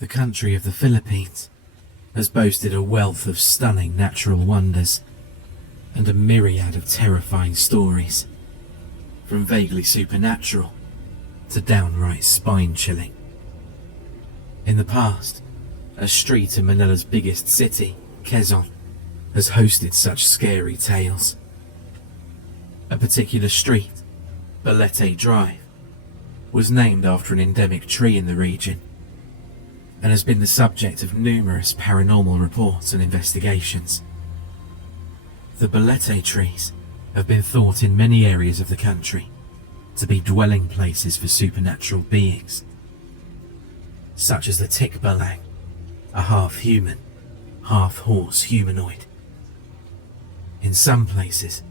The country of the Philippines has boasted a wealth of stunning natural wonders and a myriad of terrifying stories, from vaguely supernatural to downright spine-chilling. In the past, a street in Manila's biggest city, Quezon, has hosted such scary tales. A particular street, Balete Drive, was named after an endemic tree in the region and has been the subject of numerous paranormal reports and investigations. The Balete trees have been thought in many areas of the country to be dwelling places for supernatural beings, such as the Tikbalang, a half-human, half-horse humanoid. In some places,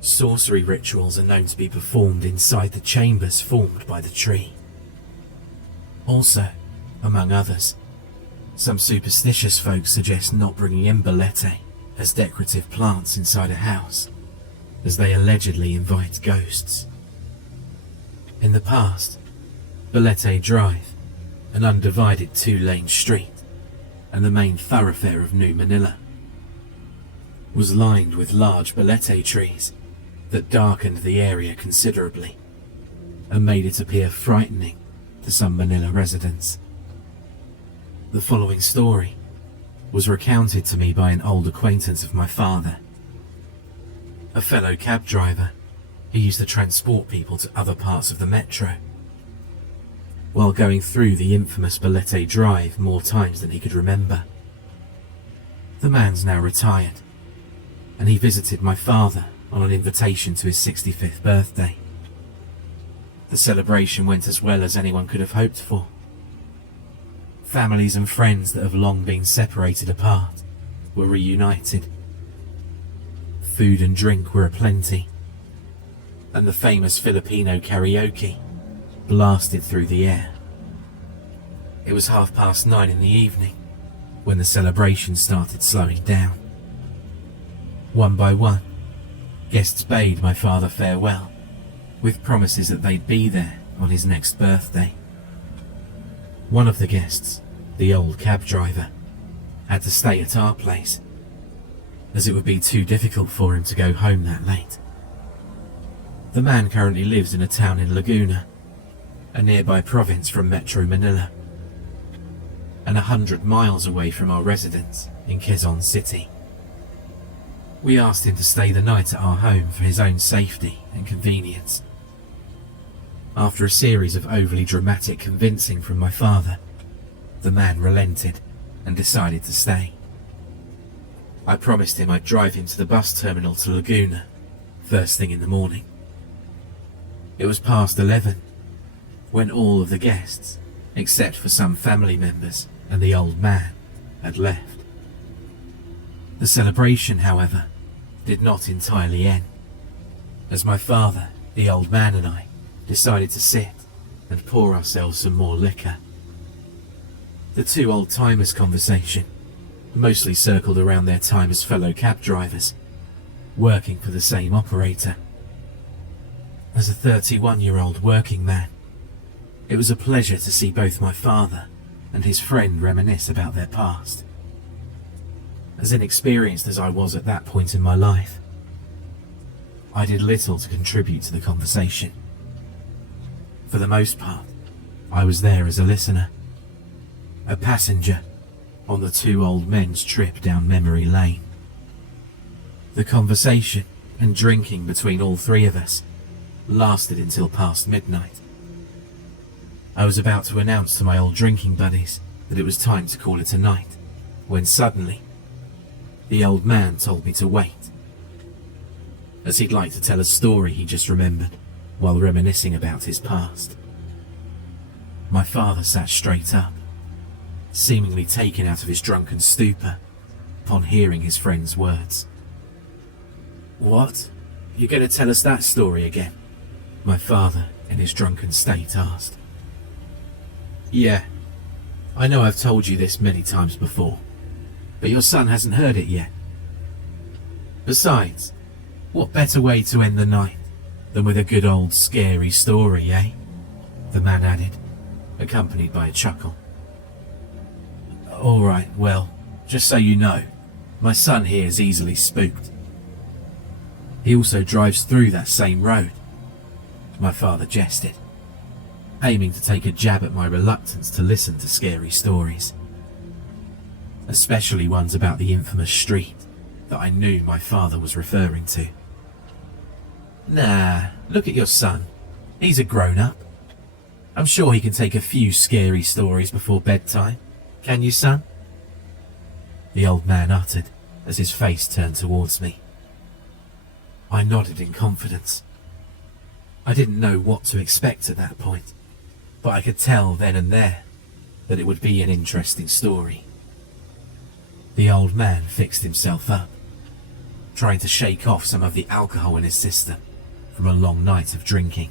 sorcery rituals are known to be performed inside the chambers formed by the tree. Also, among others, some superstitious folks suggest not bringing in Balete as decorative plants inside a house, as they allegedly invite ghosts. In the past, Balete Drive, an undivided 2-lane street and the main thoroughfare of New Manila, was lined with large Balete trees that darkened the area considerably and made it appear frightening to some Manila residents. The following story was recounted to me by an old acquaintance of my father, a fellow cab driver who used to transport people to other parts of the metro. While going through the infamous Balete Drive more times than he could remember. The man's now retired, and he visited my father on an invitation to his 65th birthday. The celebration went as well as anyone could have hoped for. Families and friends that have long been separated apart were reunited. Food and drink were aplenty, and the famous Filipino karaoke blasted through the air. It was 9:30 in the evening when the celebration started slowing down. One by one, guests bade my father farewell, with promises that they'd be there on his next birthday. One of the guests, the old cab driver, had to stay at our place, as it would be too difficult for him to go home that late. The man currently lives in a town in Laguna, a nearby province from Metro Manila, and 100 miles away from our residence in Quezon City. We asked him to stay the night at our home for his own safety and convenience. After a series of overly dramatic convincing from my father, the man relented and decided to stay. I promised him I'd drive him to the bus terminal to Laguna first thing in the morning. It was past 11 when all of the guests, except for some family members and the old man, had left. The celebration, however, did not entirely end, as my father, the old man, and I decided to sit and pour ourselves some more liquor. The two old-timers' conversation mostly circled around their time as fellow cab drivers, working for the same operator. As a 31-year-old working man, it was a pleasure to see both my father and his friend reminisce about their past. As inexperienced as I was at that point in my life, I did little to contribute to the conversation. For the most part, I was there as a listener, a passenger on the two old men's trip down memory lane. The conversation and drinking between all three of us lasted until past midnight. I was about to announce to my old drinking buddies that it was time to call it a night, when suddenly, the old man told me to wait, as he'd like to tell a story he just remembered while reminiscing about his past. My father sat straight up, seemingly taken out of his drunken stupor upon hearing his friend's words. "What? You're going to tell us that story again?" my father, in his drunken state, asked. "Yeah, I know I've told you this many times before, but your son hasn't heard it yet. Besides, what better way to end the night than with a good old scary story, eh?" the man added, accompanied by a chuckle. Alright, well, just so you know, my son here is easily spooked. He also drives through that same road. My father jested, aiming to take a jab at my reluctance to listen to scary stories. Especially ones about the infamous street that I knew my father was referring to. Nah, look at your son. He's a grown-up. I'm sure he can take a few scary stories before bedtime. Can you, son? The old man uttered as his face turned towards me. I nodded in confidence. I didn't know what to expect at that point, but I could tell then and there that it would be an interesting story. The old man fixed himself up, trying to shake off some of the alcohol in his system from a long night of drinking.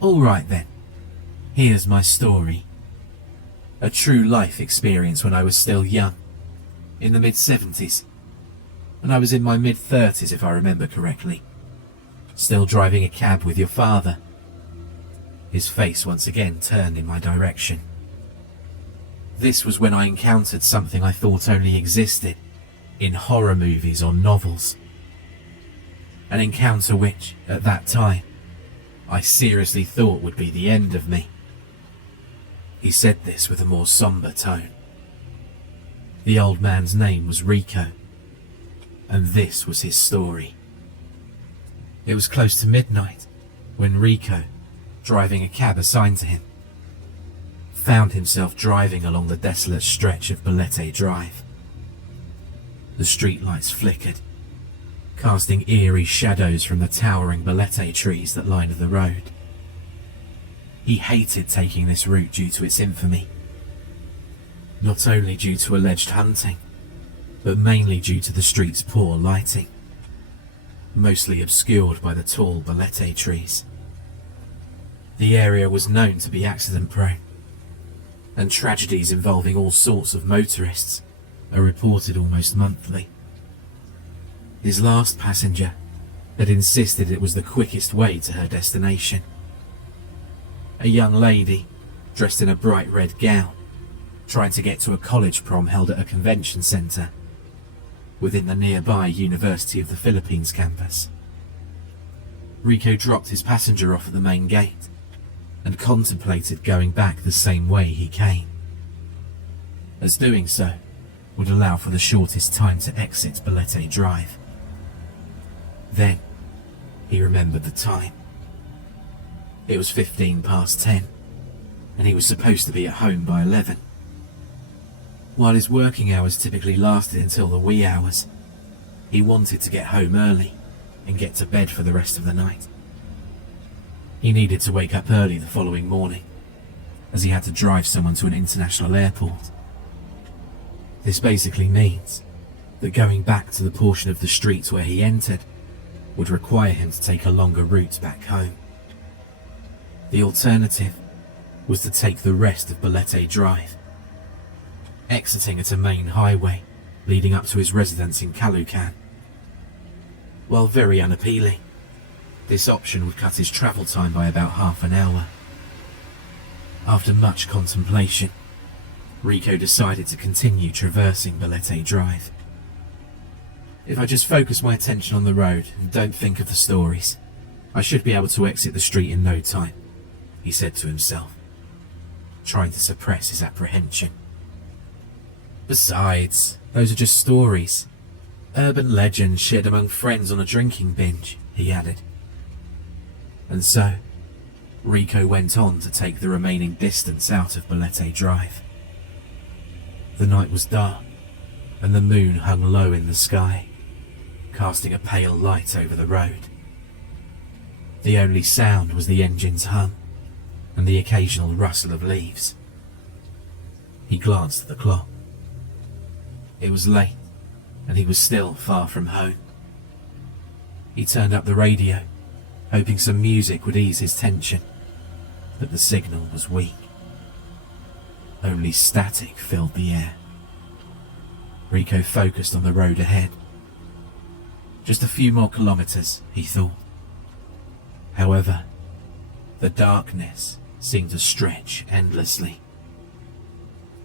All right then, here's my story. A true life experience when I was still young, in the mid-70s. When I was in my mid-30s, if I remember correctly. Still driving a cab with your father. His face once again turned in my direction. This was when I encountered something I thought only existed in horror movies or novels. An encounter which, at that time, I seriously thought would be the end of me. He said this with a more somber tone. The old man's name was Rico, and this was his story. It was close to midnight when Rico, driving a cab assigned to him, found himself driving along the desolate stretch of Belette Drive. The streetlights flickered, casting eerie shadows from the towering Belette trees that lined the road. He hated taking this route due to its infamy. Not only due to alleged hunting, but mainly due to the street's poor lighting, mostly obscured by the tall Belette trees. The area was known to be accident-prone, and tragedies involving all sorts of motorists are reported almost monthly. His last passenger had insisted it was the quickest way to her destination. A young lady, dressed in a bright red gown, trying to get to a college prom held at a convention centre within the nearby University of the Philippines campus. Rico dropped his passenger off at the main gate and contemplated going back the same way he came, as doing so would allow for the shortest time to exit Belette Drive. Then he remembered the time. It was 10:15, and he was supposed to be at home by 11. While his working hours typically lasted until the wee hours, he wanted to get home early and get to bed for the rest of the night. He needed to wake up early the following morning, as he had to drive someone to an international airport. This basically means that going back to the portion of the streets where he entered would require him to take a longer route back home. The alternative was to take the rest of Belette Drive, exiting at a main highway leading up to his residence in Caloocan. While very unappealing, this option would cut his travel time by about half an hour. After much contemplation, Rico decided to continue traversing Belette Drive. If I just focus my attention on the road and don't think of the stories, I should be able to exit the street in no time, he said to himself, trying to suppress his apprehension. Besides, those are just stories. Urban legends shared among friends on a drinking binge, he added. And so, Rico went on to take the remaining distance out of Belette Drive. The night was dark, and the moon hung low in the sky, casting a pale light over the road. The only sound was the engine's hum and the occasional rustle of leaves. He glanced at the clock. It was late, and he was still far from home. He turned up the radio, hoping some music would ease his tension, but the signal was weak. Only static filled the air. Rico focused on the road ahead. Just a few more kilometers, he thought. However, the darkness seemed to stretch endlessly.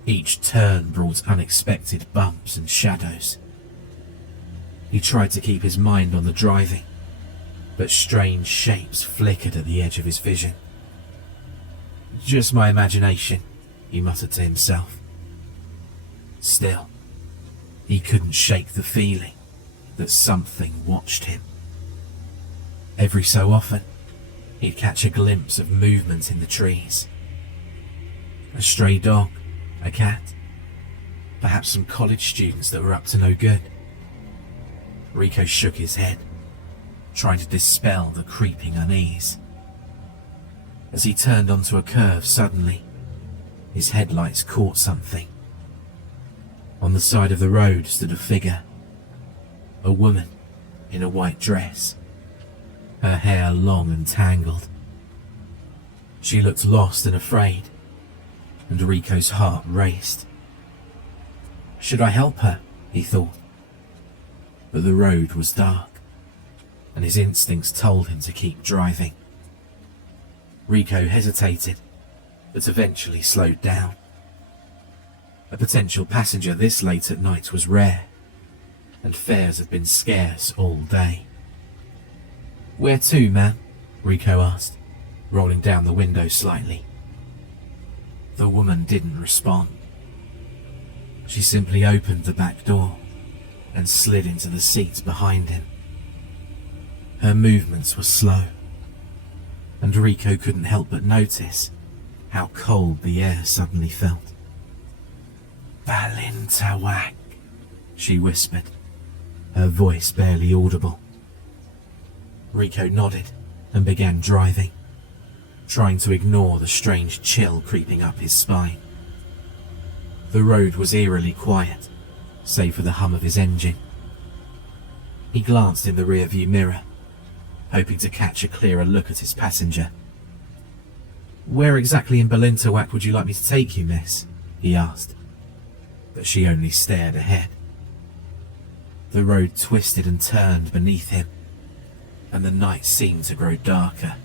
Each turn brought unexpected bumps and shadows. He tried to keep his mind on the driving, but strange shapes flickered at the edge of his vision. Just my imagination, he muttered to himself. Still, he couldn't shake the feeling that something watched him. Every so often, he'd catch a glimpse of movement in the trees. A stray dog, a cat, perhaps some college students that were up to no good. Rico shook his head, trying to dispel the creeping unease. As he turned onto a curve suddenly, his headlights caught something. On the side of the road stood a figure, a woman in a white dress, her hair long and tangled. She looked lost and afraid, and Rico's heart raced. Should I help her? He thought. But the road was dark, and his instincts told him to keep driving. Rico hesitated, but eventually slowed down. A potential passenger this late at night was rare, and fares had been scarce all day. Where to, ma'am? Rico asked, rolling down the window slightly. The woman didn't respond. She simply opened the back door and slid into the seat behind him. Her movements were slow, and Rico couldn't help but notice how cold the air suddenly felt. Balintawak, she whispered, her voice barely audible. Rico nodded and began driving, trying to ignore the strange chill creeping up his spine. The road was eerily quiet, save for the hum of his engine. He glanced in the rearview mirror, hoping to catch a clearer look at his passenger. Where exactly in Balintawak would you like me to take you, miss? He asked, but she only stared ahead. The road twisted and turned beneath him, and the night seemed to grow darker.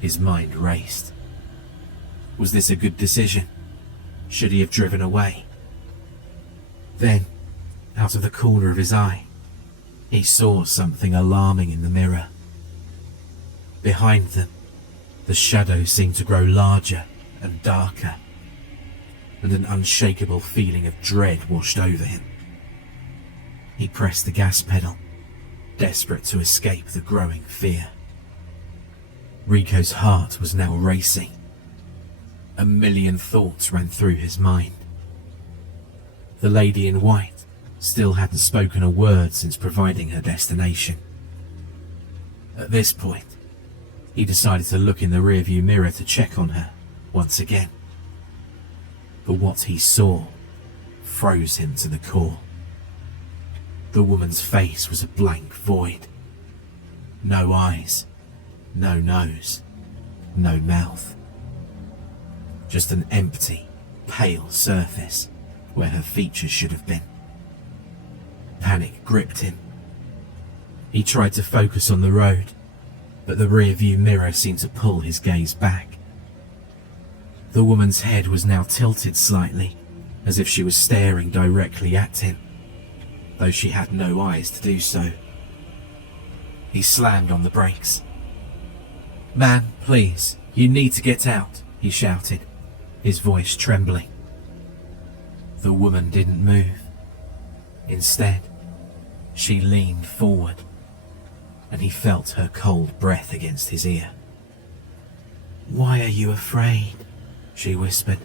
His mind raced. Was this a good decision? Should he have driven away? Then, out of the corner of his eye, he saw something alarming in the mirror. Behind them, the shadows seemed to grow larger and darker, and an unshakable feeling of dread washed over him. He pressed the gas pedal, desperate to escape the growing fear. Rico's heart was now racing. A million thoughts ran through his mind. The lady in white still hadn't spoken a word since providing her destination. At this point, he decided to look in the rearview mirror to check on her once again. But what he saw froze him to the core. The woman's face was a blank void. No eyes, no nose, no mouth. Just an empty, pale surface where her features should have been. Panic gripped him. He tried to focus on the road, but the rearview mirror seemed to pull his gaze back. The woman's head was now tilted slightly, as if she was staring directly at him, though she had no eyes to do so. He slammed on the brakes. "Man, please, you need to get out," he shouted, his voice trembling. The woman didn't move. Instead, she leaned forward, and he felt her cold breath against his ear. "Why are you afraid?" she whispered.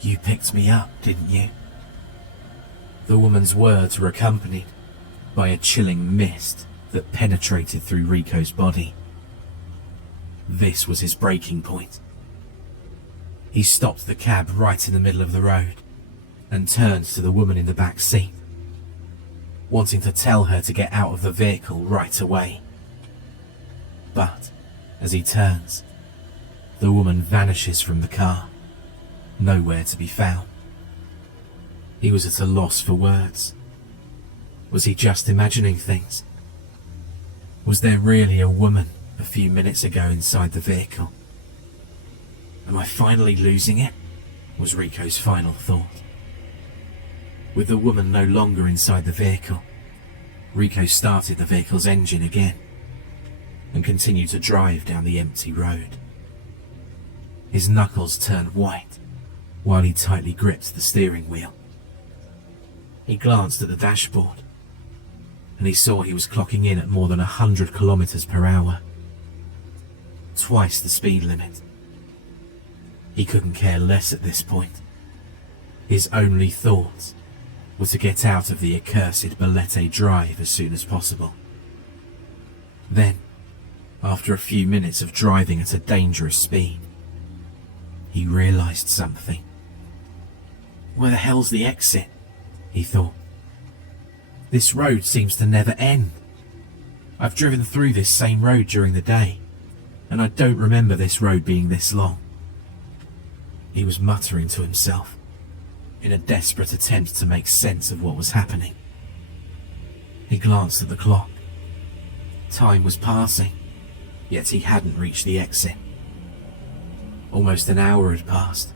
"You picked me up, didn't you?" The woman's words were accompanied by a chilling mist that penetrated through Rico's body. This was his breaking point. He stopped the cab right in the middle of the road and turned to the woman in the back seat, wanting to tell her to get out of the vehicle right away. But as he turns, the woman vanishes from the car, nowhere to be found. He was at a loss for words. Was he just imagining things? Was there really a woman a few minutes ago inside the vehicle? Am I finally losing it? was Rico's final thought. With the woman no longer inside the vehicle, Rico started the vehicle's engine again and continued to drive down the empty road. His knuckles turned white while he tightly gripped the steering wheel. He glanced at the dashboard and he saw he was clocking in at more than 100 kilometers per hour, twice the speed limit. He couldn't care less at this point. His only thoughts were to get out of the accursed Belette drive as soon as possible. Then, after a few minutes of driving at a dangerous speed, he realized something. Where the hell's the exit? He thought. This road seems to never end. I've driven through this same road during the day, and I don't remember this road being this long. He was muttering to himself in a desperate attempt to make sense of what was happening. He glanced at the clock. Time was passing, yet he hadn't reached the exit. Almost an hour had passed,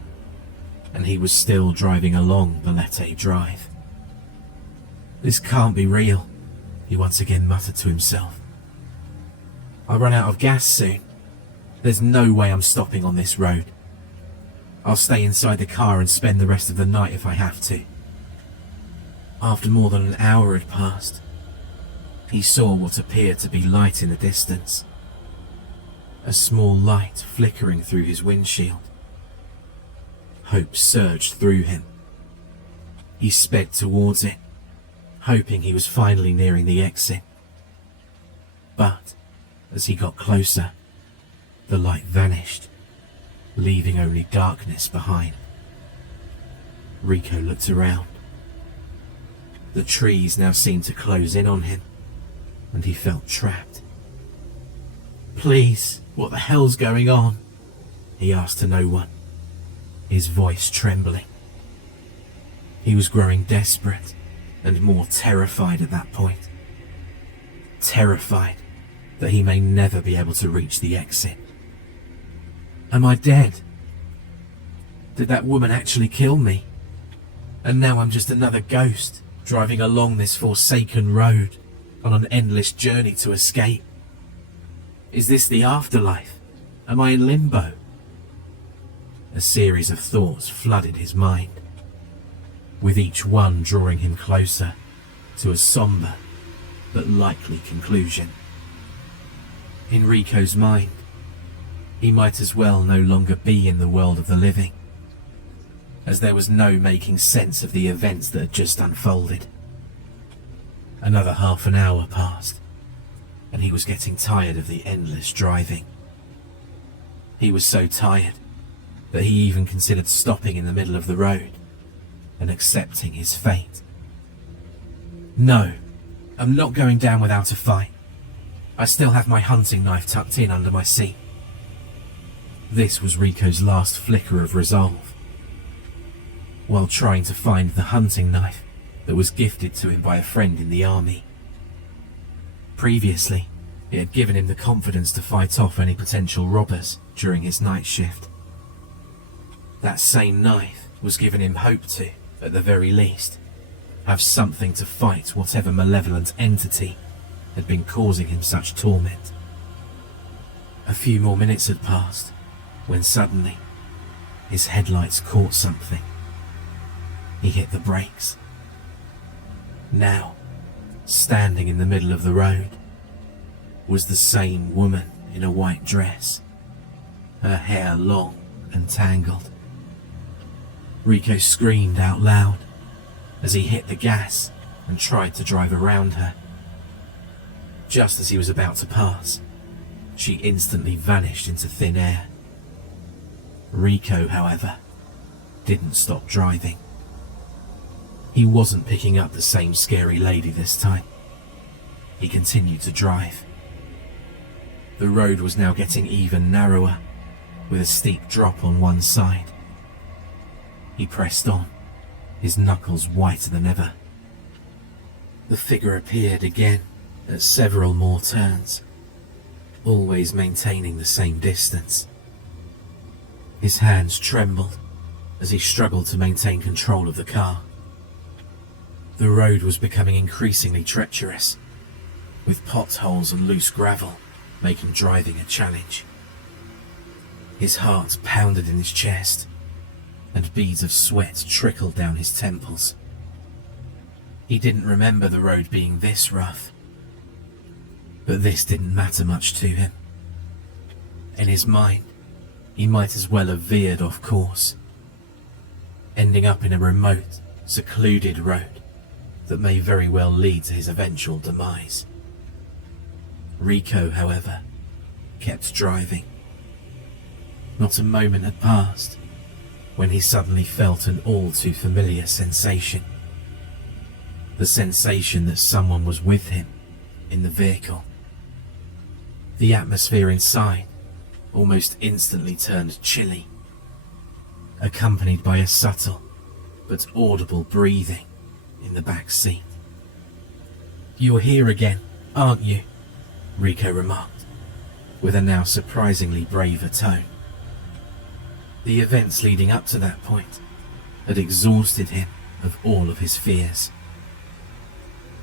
and he was still driving along Belette Drive. This can't be real, he once again muttered to himself. I'll run out of gas soon. There's no way I'm stopping on this road. I'll stay inside the car and spend the rest of the night if I have to. After more than an hour had passed, he saw what appeared to be light in the distance. A small light flickering through his windshield. Hope surged through him. He sped towards it, hoping he was finally nearing the exit. But as he got closer, the light vanished, leaving only darkness behind. Rico looked around. The trees now seemed to close in on him, and he felt trapped. Please, what the hell's going on? He asked to no one, his voice trembling. He was growing desperate and more terrified at that point. Terrified that he may never be able to reach the exit. Am I dead? Did that woman actually kill me? And now I'm just another ghost driving along this forsaken road on an endless journey to escape. Is this the afterlife? Am I in limbo? A series of thoughts flooded his mind, with each one drawing him closer to a somber but likely conclusion. In Rico's mind, he might as well no longer be in the world of the living, as there was no making sense of the events that had just unfolded. Another half an hour passed, and he was getting tired of the endless driving. He was so tired that he even considered stopping in the middle of the road and accepting his fate. No, I'm not going down without a fight. I still have my hunting knife tucked in under my seat. This was Rico's last flicker of resolve. While trying to find the hunting knife that was gifted to him by a friend in the army. Previously, it had given him the confidence to fight off any potential robbers during his night shift. That same knife was giving him hope to, at the very least, have something to fight whatever malevolent entity had been causing him such torment. A few more minutes had passed, when suddenly, his headlights caught something. He hit the brakes. Now, standing in the middle of the road, was the same woman in a white dress, her hair long and tangled. Rico screamed out loud as he hit the gas and tried to drive around her. Just as he was about to pass, she instantly vanished into thin air. Rico, however, didn't stop driving. He wasn't picking up the same scary lady this time. He continued to drive. The road was now getting even narrower, with a steep drop on one side. He pressed on, his knuckles whiter than ever. The figure appeared again at several more turns, always maintaining the same distance. His hands trembled as he struggled to maintain control of the car. The road was becoming increasingly treacherous, with potholes and loose gravel making driving a challenge. His heart pounded in his chest, and beads of sweat trickled down his temples. He didn't remember the road being this rough, but this didn't matter much to him. In his mind, he might as well have veered off course, ending up in a remote, secluded road that may very well lead to his eventual demise. Rico, however, kept driving. Not a moment had passed when he suddenly felt an all too familiar sensation. The sensation that someone was with him in the vehicle. The atmosphere inside almost instantly turned chilly, accompanied by a subtle but audible breathing in the back seat. "You're here again, aren't you?" Rico remarked, with a now surprisingly braver tone. The events leading up to that point had exhausted him of all of his fears.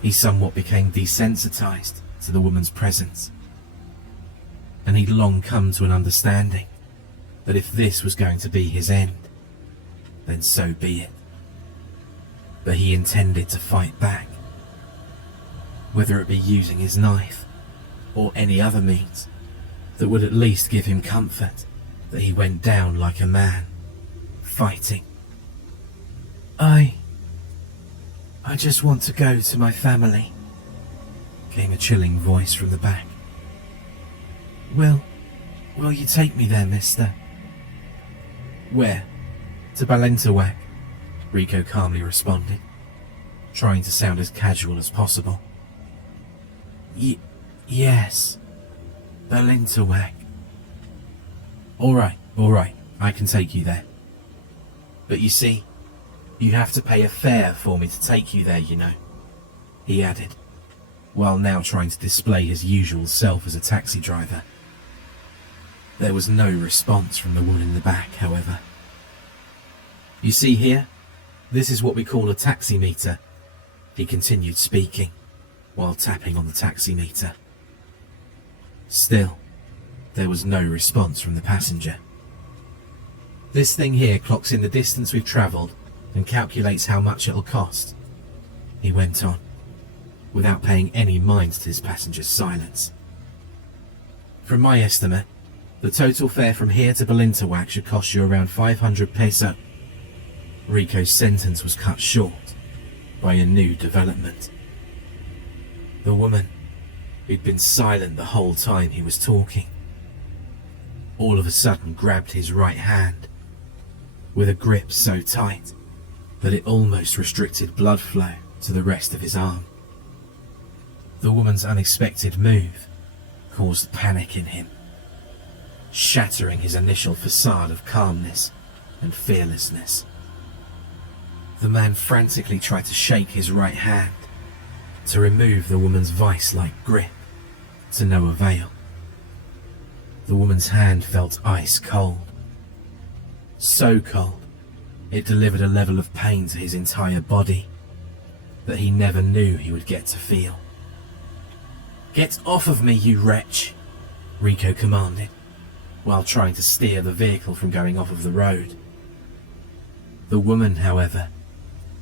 He somewhat became desensitized to the woman's presence, and he'd long come to an understanding that if this was going to be his end, then so be it. But he intended to fight back, whether it be using his knife or any other means that would at least give him comfort that he went down like a man, fighting. I just want to go to my family," came a chilling voice from the back. Will you take me there, mister?" "Where? To Balentawak," Rico calmly responded, trying to sound as casual as possible. Yes, Balentawak." All right, I can take you there. But you see, you have to pay a fare for me to take you there, you know," he added, while now trying to display his usual self as a taxi driver. There was no response from the woman in the back, however. "You see here, this is what we call a taximeter," he continued speaking, while tapping on the taximeter. Still, there was no response from the passenger. "This thing here clocks in the distance we've travelled and calculates how much it'll cost," he went on, without paying any mind to his passenger's silence. "From my estimate, the total fare from here to Balintawak should cost you around 500 peso. Rico's sentence was cut short by a new development. The woman, who'd been silent the whole time he was talking, all of a sudden grabbed his right hand with a grip so tight that it almost restricted blood flow to the rest of his arm. The woman's unexpected move caused panic in him, shattering his initial facade of calmness and fearlessness. The man frantically tried to shake his right hand to remove the woman's vice-like grip, to no avail. The woman's hand felt ice cold. So cold, it delivered a level of pain to his entire body that he never knew he would get to feel. "Get off of me, you wretch," Rico commanded, while trying to steer the vehicle from going off of the road. The woman, however,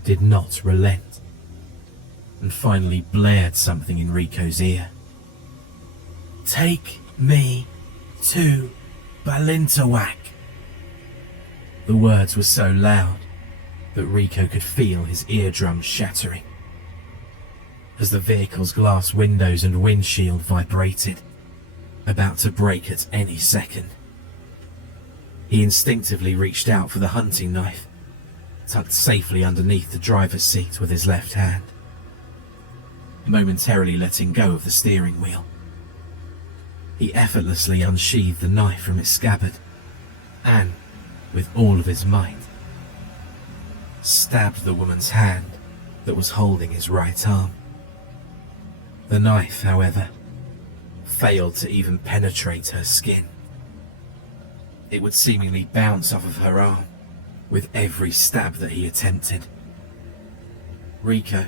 did not relent, and finally blared something in Rico's ear. "Take me to Balintawak." The words were so loud that Rico could feel his eardrums shattering as the vehicle's glass windows and windshield vibrated, about to break at any second. He instinctively reached out for the hunting knife, tucked safely underneath the driver's seat with his left hand, momentarily letting go of the steering wheel. He effortlessly unsheathed the knife from its scabbard and, with all of his might, stabbed the woman's hand that was holding his right arm. The knife, however, failed to even penetrate her skin. It would seemingly bounce off of her arm with every stab that he attempted. Rico,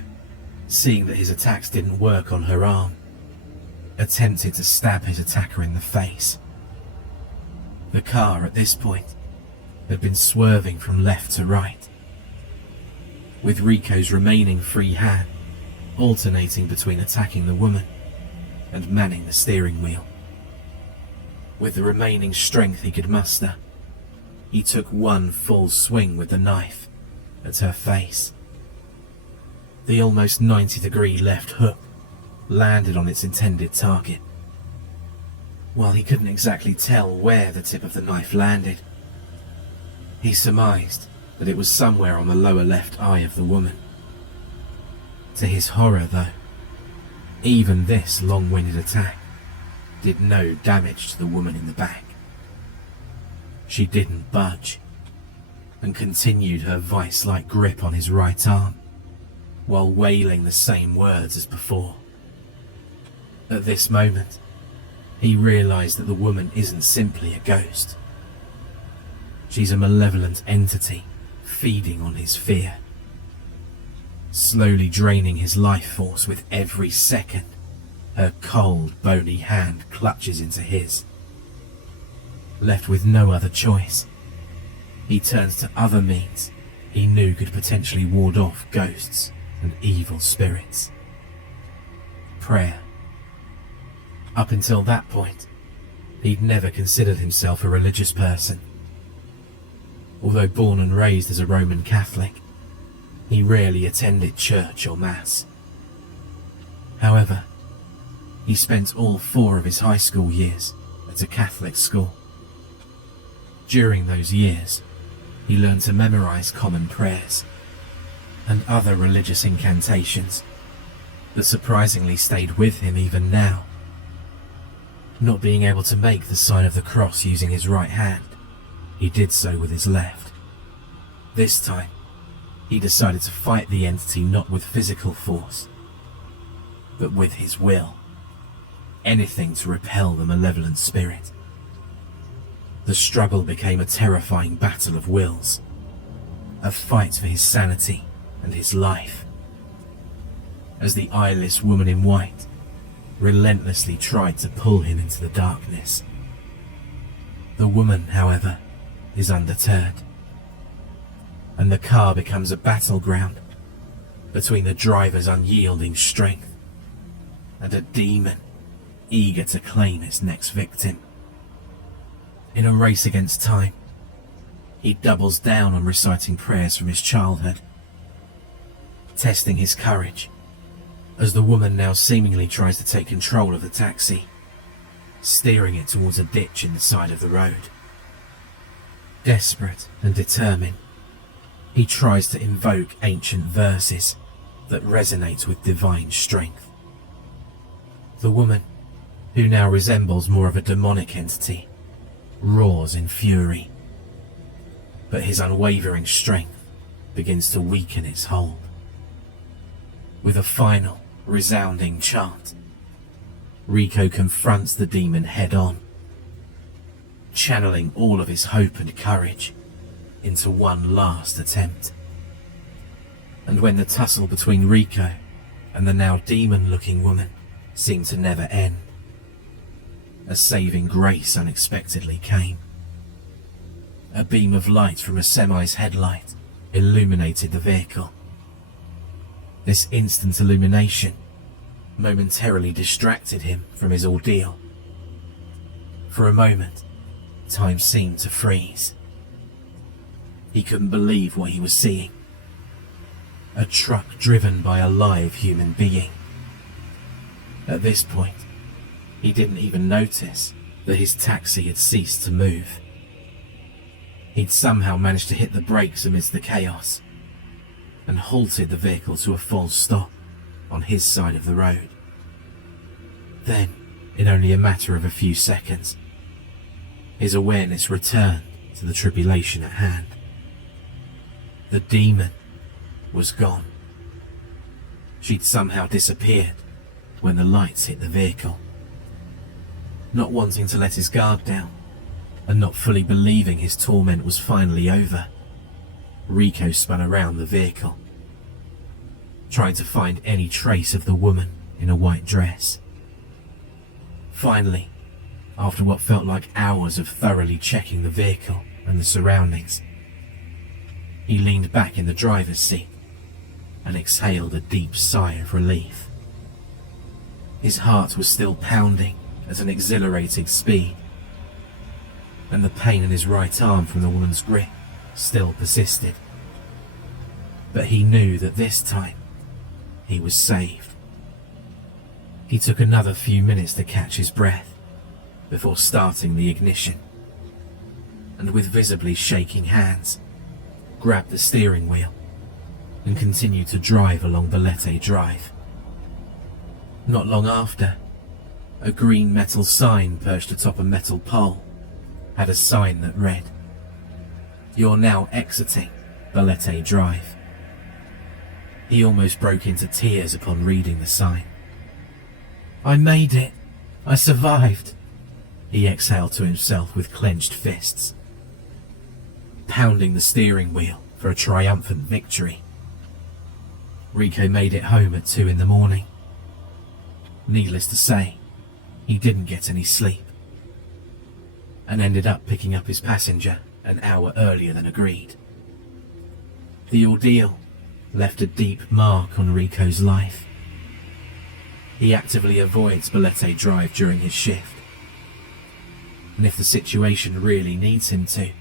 seeing that his attacks didn't work on her arm, attempted to stab his attacker in the face. The car at this point had been swerving from left to right, with Rico's remaining free hand alternating between attacking the woman and manning the steering wheel. With the remaining strength he could muster, he took one full swing with the knife at her face. The almost 90-degree left hook landed on its intended target. While he couldn't exactly tell where the tip of the knife landed, he surmised that it was somewhere on the lower left eye of the woman. To his horror, though, even this long-winded attack did no damage to the woman in the back. She didn't budge and continued her vice-like grip on his right arm while wailing the same words as before. At this moment, he realized that the woman isn't simply a ghost. She's a malevolent entity feeding on his fear, slowly draining his life force with every second her cold, bony hand clutches into his. Left with no other choice, he turns to other means he knew could potentially ward off ghosts and evil spirits. Prayer. Up until that point, he'd never considered himself a religious person. Although born and raised as a Roman Catholic, he rarely attended church or mass. However, he spent all 4 of his high school years at a Catholic school. During those years, he learned to memorize common prayers and other religious incantations that surprisingly stayed with him even now. Not being able to make the sign of the cross using his right hand, he did so with his left. This time, he decided to fight the entity not with physical force, but with his will. Anything to repel the malevolent spirit. The struggle became a terrifying battle of wills, a fight for his sanity and his life, as the eyeless woman in white relentlessly tried to pull him into the darkness. The woman, however, is undeterred, and the car becomes a battleground between the driver's unyielding strength and a demon eager to claim its next victim. In a race against time, he doubles down on reciting prayers from his childhood, testing his courage as the woman now seemingly tries to take control of the taxi, steering it towards a ditch in the side of the road. Desperate and determined, he tries to invoke ancient verses that resonate with divine strength. The woman, who now resembles more of a demonic entity, roars in fury, but his unwavering strength begins to weaken its hold. With a final, resounding chant, Rico confronts the demon head-on, channeling all of his hope and courage into one last attempt. And when the tussle between Rico and the now demon-looking woman seemed to never end, a saving grace unexpectedly came. A beam of light from a semi's headlight illuminated the vehicle. This instant illumination momentarily distracted him from his ordeal. For a moment, time seemed to freeze. He couldn't believe what he was seeing. A truck driven by a live human being. At this point, he didn't even notice that his taxi had ceased to move. He'd somehow managed to hit the brakes amidst the chaos and halted the vehicle to a full stop on his side of the road. Then, in only a matter of a few seconds, his awareness returned to the tribulation at hand. The demon was gone. She'd somehow disappeared when the lights hit the vehicle. Not wanting to let his guard down, and not fully believing his torment was finally over, Rico spun around the vehicle, trying to find any trace of the woman in a white dress. Finally, after what felt like hours of thoroughly checking the vehicle and the surroundings, he leaned back in the driver's seat and exhaled a deep sigh of relief. His heart was still pounding at an exhilarating speed, and the pain in his right arm from the woman's grip still persisted. But he knew that this time he was saved. He took another few minutes to catch his breath before starting the ignition, and with visibly shaking hands, grabbed the steering wheel and continued to drive along Belete Drive. Not long after, a green metal sign perched atop a metal pole had a sign that read, "You're now exiting Belete Drive." He almost broke into tears upon reading the sign. "I made it! I survived!" he exhaled to himself with clenched fists, pounding the steering wheel for a triumphant victory. Rico made it home at 2 a.m. Needless to say, he didn't get any sleep, and ended up picking up his passenger an hour earlier than agreed. The ordeal left a deep mark on Rico's life. He actively avoids Belete Drive during his shift, and if the situation really needs him to,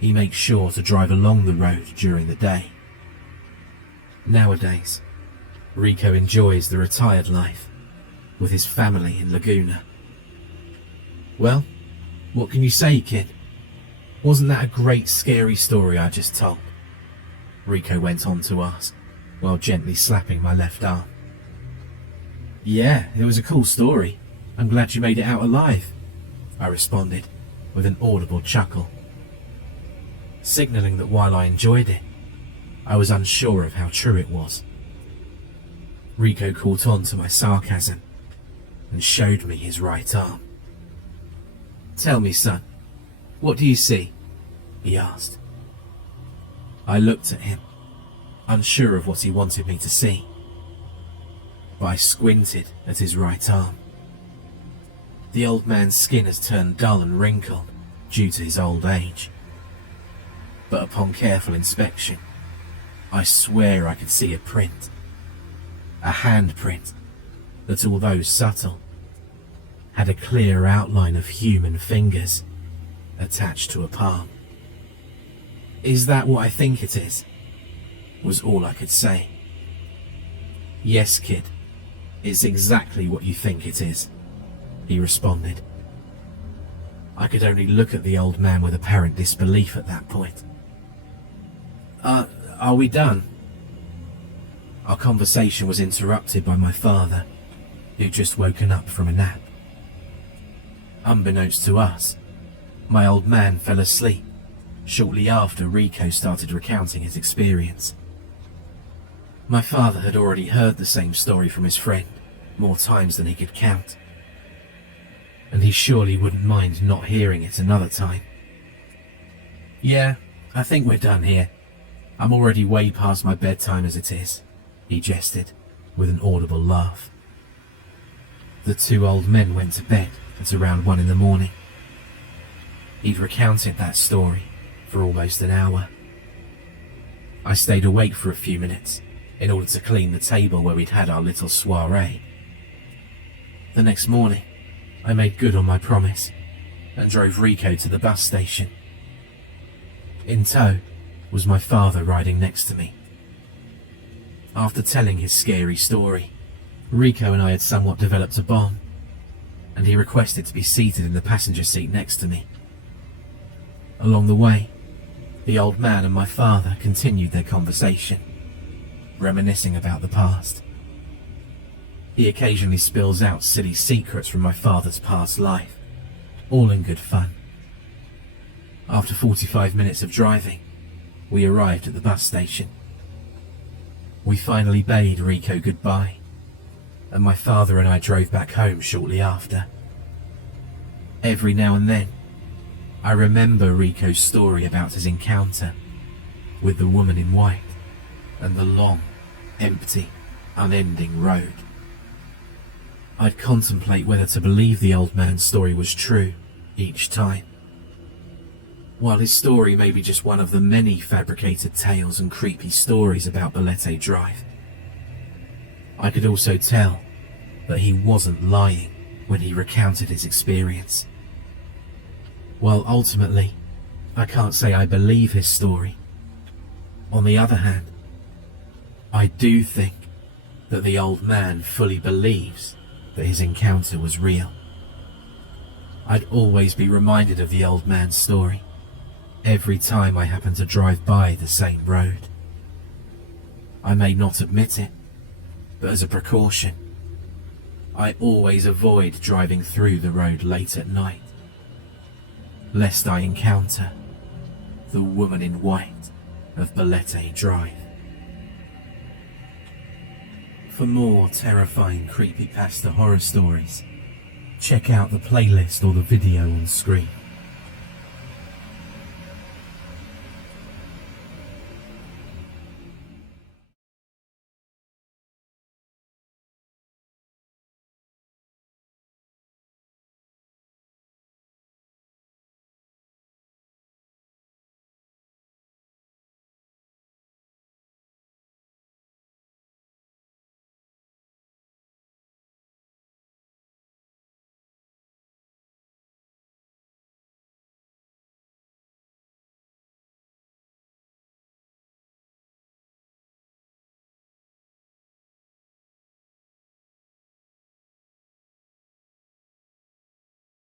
he makes sure to drive along the road during the day. Nowadays, Rico enjoys the retired life with his family in Laguna. "Well, what can you say, kid? Wasn't that a great scary story I just told?" Rico went on to ask, while gently slapping my left arm. "Yeah, it was a cool story. I'm glad you made it out alive," I responded with an audible chuckle, signalling that while I enjoyed it, I was unsure of how true it was. Rico caught on to my sarcasm and showed me his right arm. "Tell me, son, what do you see?" he asked. I looked at him, unsure of what he wanted me to see, but I squinted at his right arm. The old man's skin has turned dull and wrinkled due to his old age, but upon careful inspection, I swear I could see a print, a handprint that, although subtle, had a clear outline of human fingers attached to a palm. "Is that what I think it is?" was all I could say. "Yes, kid, it's exactly what you think it is," he responded. I could only look at the old man with apparent disbelief at that point. Are we done?" Our conversation was interrupted by my father, who'd just woken up from a nap. Unbeknownst to us, my old man fell asleep shortly after Rico started recounting his experience. My father had already heard the same story from his friend more times than he could count, and he surely wouldn't mind not hearing it another time. "Yeah, I think we're done here. I'm already way past my bedtime as it is," he gestured with an audible laugh. The two old men went to bed at around 1 a.m. He'd recounted that story for almost an hour. I stayed awake for a few minutes in order to clean the table where we'd had our little soiree. The next morning, I made good on my promise and drove Rico to the bus station. In tow was my father riding next to me. After telling his scary story, Rico and I had somewhat developed a bond, and he requested to be seated in the passenger seat next to me. Along the way, the old man and my father continued their conversation, reminiscing about the past. He occasionally spills out silly secrets from my father's past life, all in good fun. After 45 minutes of driving, we arrived at the bus station. We finally bade Rico goodbye, and my father and I drove back home shortly after. Every now and then, I remember Rico's story about his encounter, with the woman in white and the long, empty, unending road. I'd contemplate whether to believe the old man's story was true each time. While his story may be just one of the many fabricated tales and creepy stories about Belette Drive, I could also tell that he wasn't lying when he recounted his experience. While ultimately, I can't say I believe his story, on the other hand, I do think that the old man fully believes that his encounter was real. I'd always be reminded of the old man's story every time I happen to drive by the same road. I may not admit it, but as a precaution, I always avoid driving through the road late at night, lest I encounter the woman in white of Belette Drive. For more terrifying creepypasta horror stories, check out the playlist or the video on screen.